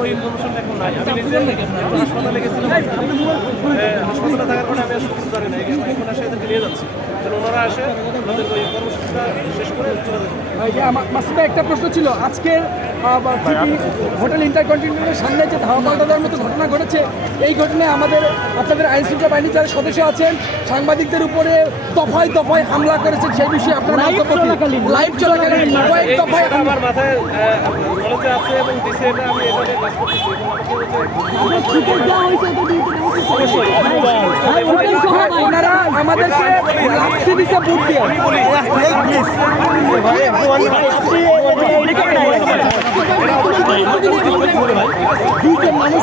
ওই ইনফরমেশনটা এখন নাই। আমি নিজে হাসপাতালে গেছিলাম, হাসপাতালে থাকার কারণে আমি আসলে কিছু জানি না। এখন আসে এদেরকে নিয়ে যাচ্ছি, ওনারা আসে ওনাদের ওই কর্মসূচিটা শেষ করে চলে যাবে। মাসুদা, একটা প্রশ্ন ছিল, আজকের হোটেল ইন্টারকন্টিনেন্টালের সামনে যে ধাওয়া পাল্টা দেওয়ার মতো ঘটনা ঘটেছে, এই ঘটনায় আপনাদের আইন শৃঙ্খলা বাহিনীর যারা সদস্য আছেন সাংবাদিকদের উপরে দফায় দফায় হামলা করেছেন, সেই বিষয়ে আপনার লাইভ চলাকালীন কয়েক দফায় আমার মাথায় কলেজে আছে এবং দিছে, এটা আমি এটা নিয়ে কাজ করতেছি ওনারা আমাদেরকে লাঠি দিছে বুট দিয়ে। দুইজন মানুষ